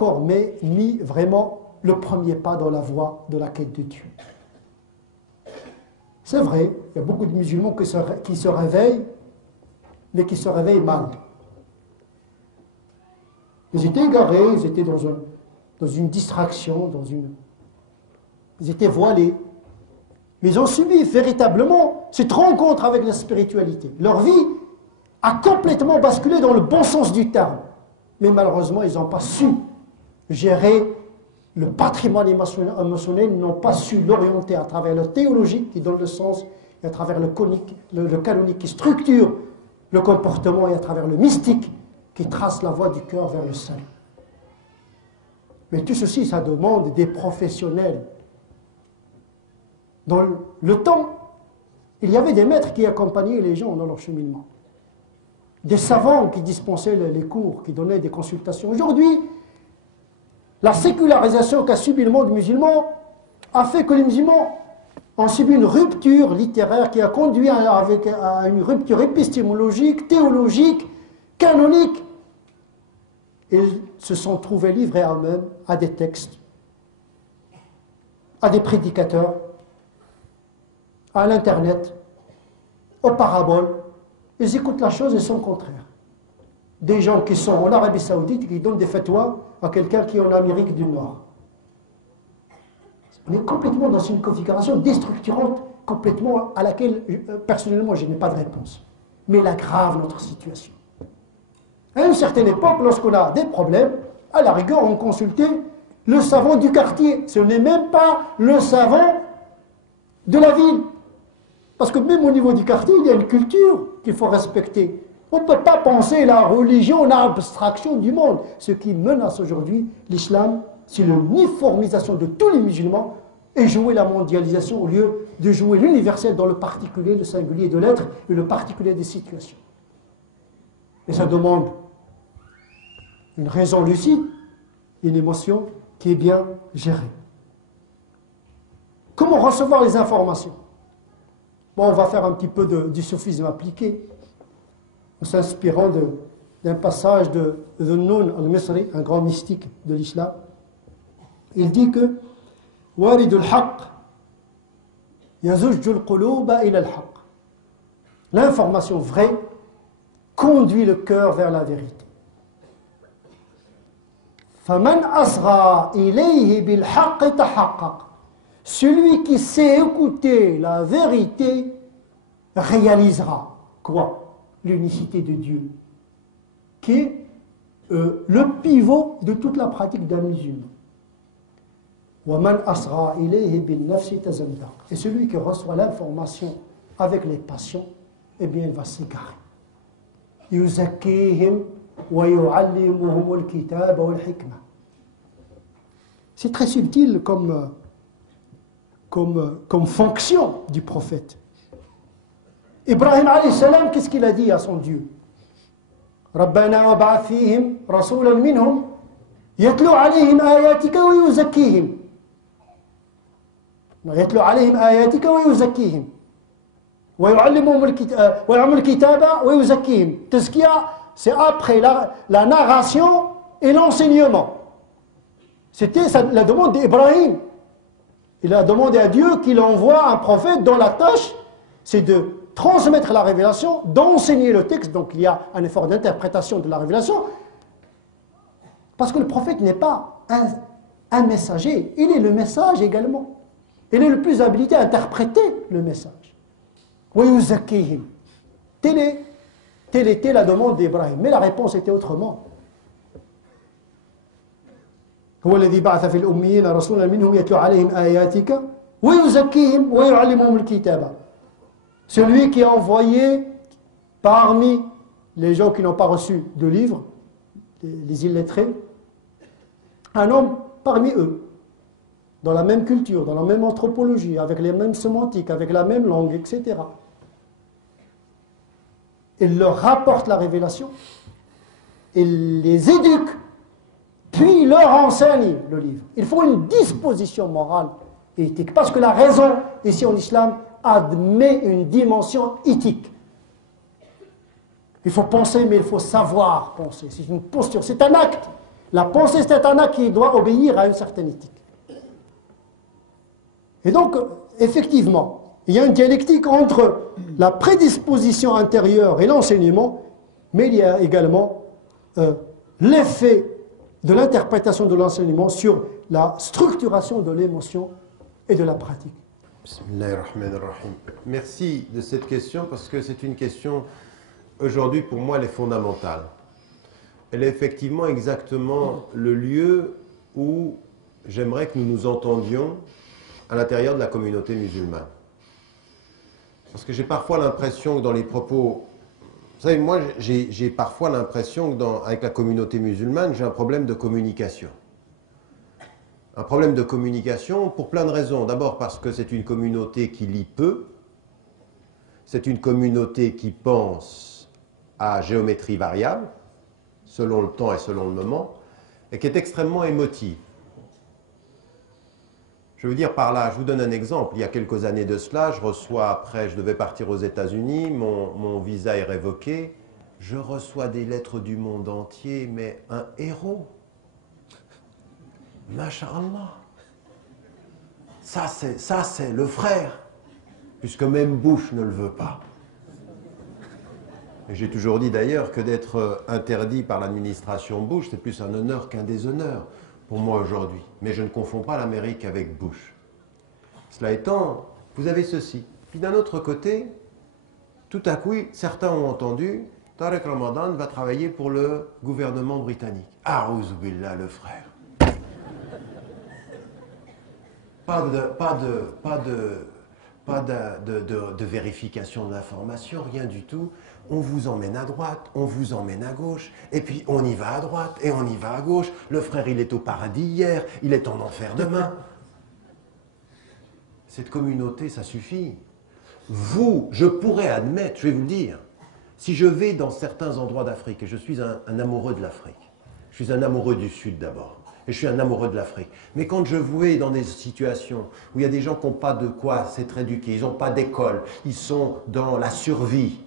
qu'ont mis vraiment le premier pas dans la voie de la quête de Dieu. C'est vrai, il y a beaucoup de musulmans qui se réveillent, mais qui se réveillent mal. Ils étaient égarés, ils étaient dans une distraction, ils étaient voilés. Mais ils ont subi véritablement cette rencontre avec la spiritualité. Leur vie a complètement basculé dans le bon sens du terme. Mais malheureusement, ils n'ont pas su gérer le patrimoine émotionnel, ils n'ont pas su l'orienter à travers la théologie qui donne le sens, et à travers le canonique qui structure le comportement, et à travers le mystique qui trace la voie du cœur vers le salut. Mais tout ceci, ça demande des professionnels. Dans le temps, il y avait des maîtres qui accompagnaient les gens dans leur cheminement. Des savants qui dispensaient les cours, qui donnaient des consultations. Aujourd'hui, la sécularisation qu'a subi le monde musulman a fait que les musulmans ont subi une rupture littéraire qui a conduit à une rupture épistémologique, théologique, canonique. Ils se sont trouvés livrés à eux-mêmes, à des textes, à des prédicateurs, à l'Internet, aux paraboles. Ils écoutent la chose et sont contraires. Des gens qui sont en Arabie Saoudite qui donnent des fatwas à quelqu'un qui est en Amérique du Nord. On est complètement dans une configuration déstructurante, complètement à laquelle, personnellement, je n'ai pas de réponse. Mais elle aggrave notre situation. À une certaine époque, lorsqu'on a des problèmes, à la rigueur, on consultait le savant du quartier. Ce n'est même pas le savant de la ville. Parce que même au niveau du quartier, il y a une culture qu'il faut respecter. On ne peut pas penser la religion en abstraction du monde. Ce qui menace aujourd'hui l'islam, c'est l'uniformisation de tous les musulmans et jouer la mondialisation au lieu de jouer l'universel dans le particulier, le singulier de l'être et le particulier des situations. Et ça demande une raison lucide, une émotion qui est bien gérée. Comment recevoir les informations? Bon, on va faire un petit peu du soufisme appliqué, en s'inspirant d'un passage de Dhunnun al-Misri, un grand mystique de l'islam. Il dit que Warid al-Haqq yazujju al-quluba ila al-Haqq. L'information vraie conduit le cœur vers la vérité. Faman asgha ilayhi bil-haqq tahaqqaq. Celui qui sait écouter la vérité réalisera quoi? L'unicité de Dieu, qui est le pivot de toute la pratique d'un musulman. Et celui qui reçoit l'information avec les passions, eh bien il va s'égarer. C'est très subtil comme fonction du prophète. Ibrahim alayhi salam, qu'est-ce qu'il a dit à son Dieu? Rabbana wab'ath fihim rasulan minhum yatlu alayhim ayatika wa yuzakkihim. Yatlu alayhim ayatika wa yuzakkihim. Wa yu'allimuhum al-kitaba wa yuzakkihim. Tazkiya, c'est après la narration et l'enseignement. C'était la demande d'Ibrahim. Il a demandé à Dieu qu'il envoie un prophète dont la tâche, c'est de transmettre la révélation, d'enseigner le texte. Donc il y a un effort d'interprétation de la révélation. Parce que le prophète n'est pas un messager, il est le message également. Il est le plus habilité à interpréter le message. Telle était la demande d'Ibrahim. Mais la réponse était autrement. هو الذي بعث في الأميين رسولا منهم يتلو عليهم آياتك ويزكيهم ويعلمهم الكتاب. Celui qui a envoyé parmi les gens qui n'ont pas reçu de livre, les illettrés, un homme parmi eux, dans la même culture, dans la même anthropologie, avec les mêmes sémantiques, avec la même langue, etc. Il leur rapporte la révélation, il les éduque, puis leur enseigne le livre. Il faut une disposition morale et éthique, parce que la raison, ici en islam, admet une dimension éthique. Il faut penser, mais il faut savoir penser. C'est une posture, c'est un acte. La pensée, c'est un acte qui doit obéir à une certaine éthique. Et donc, effectivement, il y a une dialectique entre la prédisposition intérieure et l'enseignement, mais il y a également l'effet de l'interprétation de l'enseignement sur la structuration de l'émotion et de la pratique. Bismillahirrahmanirrahim. Merci de cette question parce que c'est une question, aujourd'hui pour moi, elle est fondamentale. Elle est effectivement exactement le lieu où j'aimerais que nous nous entendions à l'intérieur de la communauté musulmane. Parce que j'ai parfois l'impression que dans les propos... Vous savez, moi, j'ai parfois l'impression qu'avec la communauté musulmane, j'ai un problème de communication. Un problème de communication pour plein de raisons. D'abord parce que c'est une communauté qui lit peu. C'est une communauté qui pense à géométrie variable, selon le temps et selon le moment, et qui est extrêmement émotive. Je veux dire par là, je vous donne un exemple. Il y a quelques années de cela, je devais partir aux États-Unis, mon visa est révoqué. Je reçois des lettres du monde entier, mais un héros. Masha'Allah. Ça, c'est le frère, puisque même Bush ne le veut pas. Et j'ai toujours dit d'ailleurs que d'être interdit par l'administration Bush, c'est plus un honneur qu'un déshonneur pour moi aujourd'hui. Mais je ne confonds pas l'Amérique avec Bush. Cela étant, vous avez ceci. Puis d'un autre côté, tout à coup, certains ont entendu, Tariq Ramadan va travailler pour le gouvernement britannique. A'ouz billah, le frère. Pas de vérification de l'information, rien du tout. On vous emmène à droite, on vous emmène à gauche, et puis on y va à droite, et on y va à gauche. Le frère, il est au paradis hier, il est en enfer demain. Cette communauté, ça suffit. Vous, je pourrais admettre, je vais vous le dire, si je vais dans certains endroits d'Afrique, et je suis un amoureux de l'Afrique, je suis un amoureux du Sud d'abord, et je suis un amoureux de l'Afrique. Mais quand je vais dans des situations où il y a des gens qui n'ont pas de quoi s'être éduqués, ils n'ont pas d'école, ils sont dans la survie.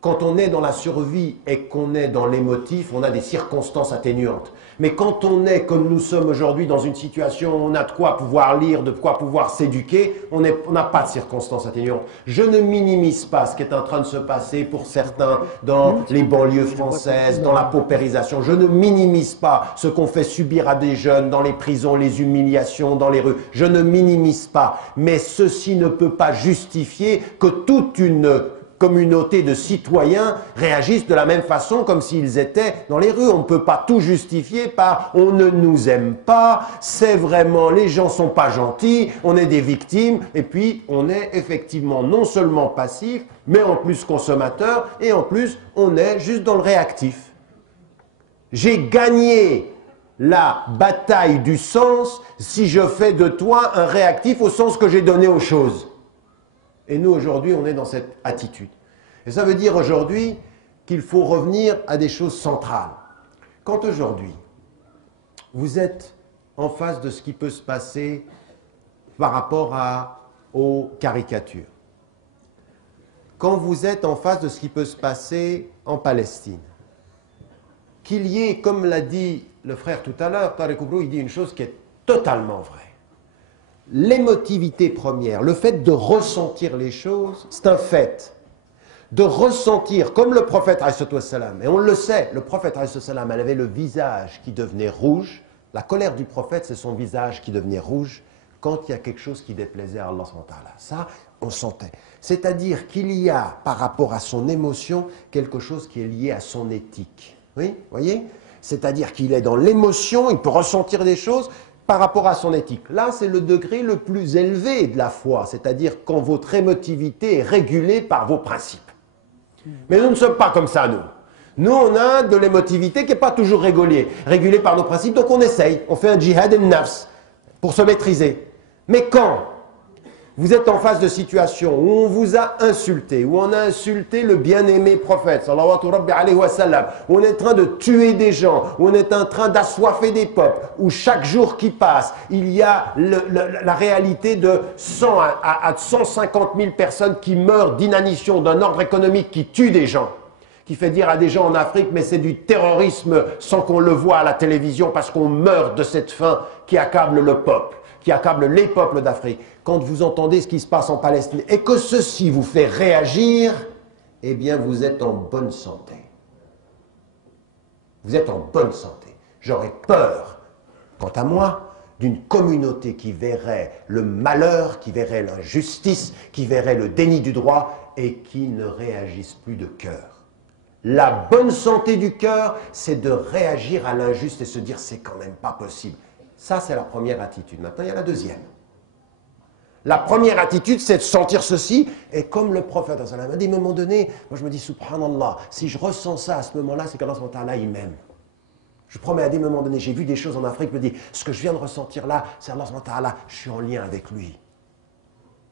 Quand on est dans la survie et qu'on est dans l'émotif, on a des circonstances atténuantes. Mais quand on est, comme nous sommes aujourd'hui, dans une situation où on a de quoi pouvoir lire, de quoi pouvoir s'éduquer, on n'a pas de circonstances atténuantes. Je ne minimise pas ce qui est en train de se passer pour certains dans les banlieues françaises, dans la paupérisation. Je ne minimise pas ce qu'on fait subir à des jeunes dans les prisons, les humiliations dans les rues. Je ne minimise pas. Mais ceci ne peut pas justifier que toute une communauté de citoyens réagissent de la même façon comme s'ils étaient dans les rues. On ne peut pas tout justifier par « on ne nous aime pas »,« c'est vraiment, les gens sont pas gentils »,« on est des victimes », et puis on est effectivement non seulement passif, mais en plus consommateur, et en plus on est juste dans le réactif. J'ai gagné la bataille du sens si je fais de toi un réactif au sens que j'ai donné aux choses. Et nous, aujourd'hui, on est dans cette attitude. Et ça veut dire aujourd'hui qu'il faut revenir à des choses centrales. Quand aujourd'hui, vous êtes en face de ce qui peut se passer par rapport aux caricatures, quand vous êtes en face de ce qui peut se passer en Palestine, qu'il y ait, comme l'a dit le frère tout à l'heure, Tariq Oubrou, il dit une chose qui est totalement vraie. L'émotivité première, le fait de ressentir les choses, c'est un fait. De ressentir, comme le prophète, et on le sait, le prophète, elle avait le visage qui devenait rouge. La colère du prophète, c'est son visage qui devenait rouge quand il y a quelque chose qui déplaisait à Allah. Ça, on sentait. C'est-à-dire qu'il y a, par rapport à son émotion, quelque chose qui est lié à son éthique. Oui, voyez? C'est-à-dire qu'il est dans l'émotion, il peut ressentir des choses par rapport à son éthique. Là, c'est le degré le plus élevé de la foi, c'est-à-dire quand votre émotivité est régulée par vos principes. Mais nous ne sommes pas comme ça, nous. Nous, on a de l'émotivité qui n'est pas toujours régulée par nos principes, donc on essaye, on fait un djihad al-nafs pour se maîtriser. Mais quand vous êtes en face de situations où on vous a insulté, où on a insulté le bien-aimé prophète, sallallahu alayhi wa sallam, où on est en train de tuer des gens, où on est en train d'assoiffer des peuples, où chaque jour qui passe, il y a la réalité de 100 à 150 000 personnes qui meurent d'inanition d'un ordre économique qui tue des gens. qui fait dire à des gens en Afrique, mais c'est du terrorisme sans qu'on le voit à la télévision parce qu'on meurt de cette faim qui accable le peuple, qui accable les peuples d'Afrique. Quand vous entendez ce qui se passe en Palestine et que ceci vous fait réagir, eh bien vous êtes en bonne santé. Vous êtes en bonne santé. J'aurais peur, quant à moi, d'une communauté qui verrait le malheur, qui verrait l'injustice, qui verrait le déni du droit et qui ne réagisse plus de cœur. La bonne santé du cœur, c'est de réagir à l'injuste et se dire c'est quand même pas possible. Ça, c'est la première attitude. Maintenant, il y a la deuxième. La première attitude, c'est de sentir ceci, et comme le prophète a dit à un moment donné, moi je me dis, subhanallah, si je ressens ça à ce moment-là, c'est qu'Allah il m'aime. Je promets à des moments donnés, j'ai vu des choses en Afrique, je me dis, ce que je viens de ressentir là, c'est Allah, je suis en lien avec lui.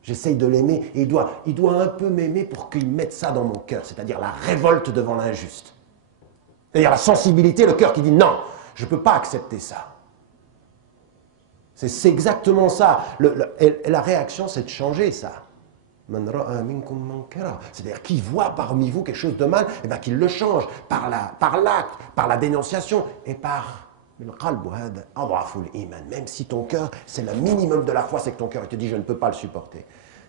J'essaye de l'aimer, et il doit un peu m'aimer pour qu'il mette ça dans mon cœur, c'est-à-dire la révolte devant l'injuste. C'est-à-dire la sensibilité, le cœur qui dit, non, je ne peux pas accepter ça. C'est exactement ça. Et la réaction, c'est de changer ça. C'est-à-dire qui voit parmi vous quelque chose de mal, et bien qu'il le change par l'acte, par la dénonciation et par le qalb. Même si ton cœur, c'est le minimum de la foi, c'est que ton cœur te dit je ne peux pas le supporter.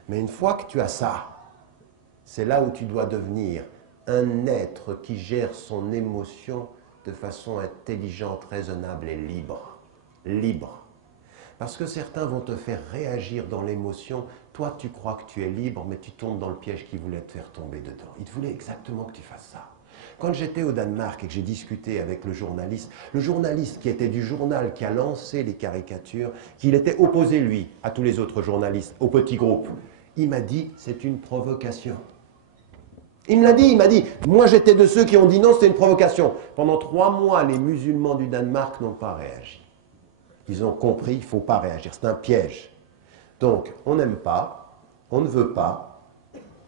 Mais une fois que tu as ça, c'est là où tu dois devenir un être qui gère son émotion de façon intelligente, raisonnable et libre. Libre. Parce que certains vont te faire réagir dans l'émotion. Toi, tu crois que tu es libre, mais tu tombes dans le piège qui voulait te faire tomber dedans. Il te voulait exactement que tu fasses ça. Quand j'étais au Danemark et que j'ai discuté avec le journaliste qui était du journal qui a lancé les caricatures, qu'il était opposé, lui, à tous les autres journalistes, au petit groupe, il m'a dit, c'est une provocation. Il me l'a dit, il m'a dit, moi j'étais de ceux qui ont dit non, c'était une provocation. Pendant 3 mois, les musulmans du Danemark n'ont pas réagi. Ils ont compris, il ne faut pas réagir, c'est un piège. Donc, on n'aime pas, on ne veut pas,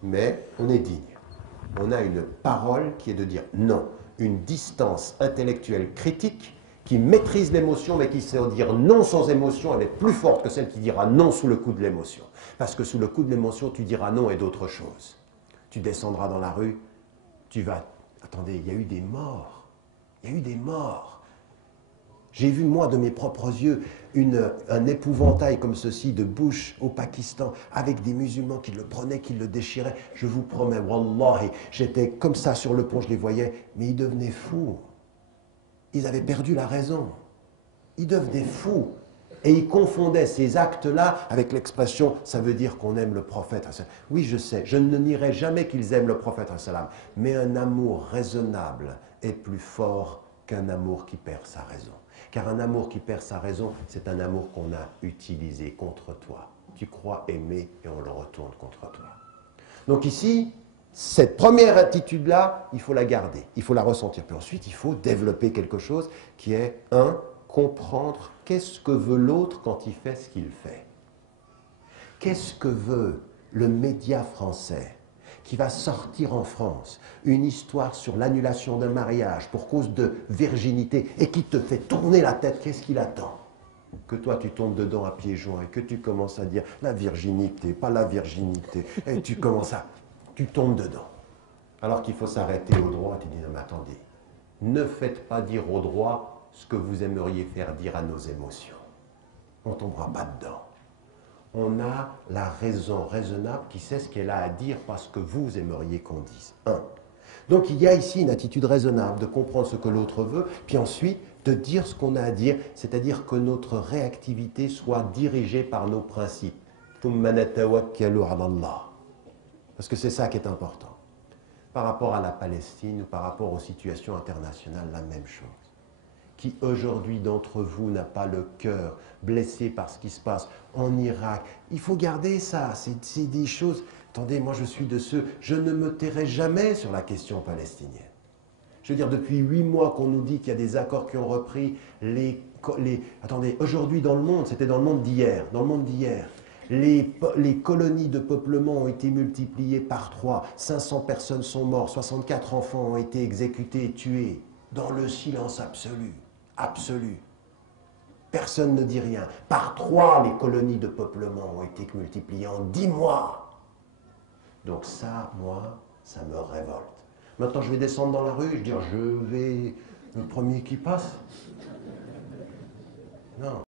mais on est digne. On a une parole qui est de dire non, une distance intellectuelle critique qui maîtrise l'émotion, mais qui sait dire non sans émotion, elle est plus forte que celle qui dira non sous le coup de l'émotion. Parce que sous le coup de l'émotion, tu diras non et d'autres choses. Tu descendras dans la rue, tu vas... Attendez, il y a eu des morts. Il y a eu des morts. J'ai vu, moi, de mes propres yeux, un épouvantail comme ceci de Bush au Pakistan, avec des musulmans qui le prenaient, qui le déchiraient. Je vous promets, wallahi, j'étais comme ça sur le pont, je les voyais, mais ils devenaient fous. Ils avaient perdu la raison. Ils devenaient fous. Et ils confondaient ces actes-là avec l'expression « ça veut dire qu'on aime le prophète ». Oui, je sais, je ne nierai jamais qu'ils aiment le prophète, mais un amour raisonnable est plus fort qu'un amour qui perd sa raison. Car un amour qui perd sa raison, c'est un amour qu'on a utilisé contre toi. Tu crois aimer et on le retourne contre toi. Donc ici, cette première attitude-là, il faut la garder, il faut la ressentir. Puis ensuite, il faut développer quelque chose qui est, comprendre qu'est-ce que veut l'autre quand il fait ce qu'il fait. Qu'est-ce que veut le média français qui va sortir en France une histoire sur l'annulation d'un mariage pour cause de virginité et qui te fait tourner la tête, qu'est-ce qu'il attend? Que toi tu tombes dedans à pieds joints et que tu commences à dire la virginité, pas la virginité, et tu commences à... tu tombes dedans. Alors qu'il faut s'arrêter au droit, tu dis non mais attendez, ne faites pas dire au droit ce que vous aimeriez faire dire à nos émotions. On ne tombera pas dedans. On a la raison raisonnable qui sait ce qu'elle a à dire parce que vous aimeriez qu'on dise. Donc il y a ici une attitude raisonnable de comprendre ce que l'autre veut, puis ensuite de dire ce qu'on a à dire, c'est-à-dire que notre réactivité soit dirigée par nos principes. Parce que c'est ça qui est important. Par rapport à la Palestine ou par rapport aux situations internationales, la même chose. Qui aujourd'hui d'entre vous n'a pas le cœur blessé par ce qui se passe en Irak? Il faut garder ça, c'est des choses... Attendez, moi je suis de ceux, je ne me tairai jamais sur la question palestinienne. Je veux dire, depuis 8 mois qu'on nous dit qu'il y a des accords qui ont repris Attendez, aujourd'hui dans le monde, c'était dans le monde d'hier, les colonies de peuplement ont été multipliées par 3, 500 personnes sont mortes, 64 enfants ont été exécutés et tués, dans le silence absolu. Absolu. Personne ne dit rien. Par 3, les colonies de peuplement ont été multipliées en 10 mois. Donc ça, moi, ça me révolte. Maintenant, je vais descendre dans la rue et je vais dire, je vais le premier qui passe. Non.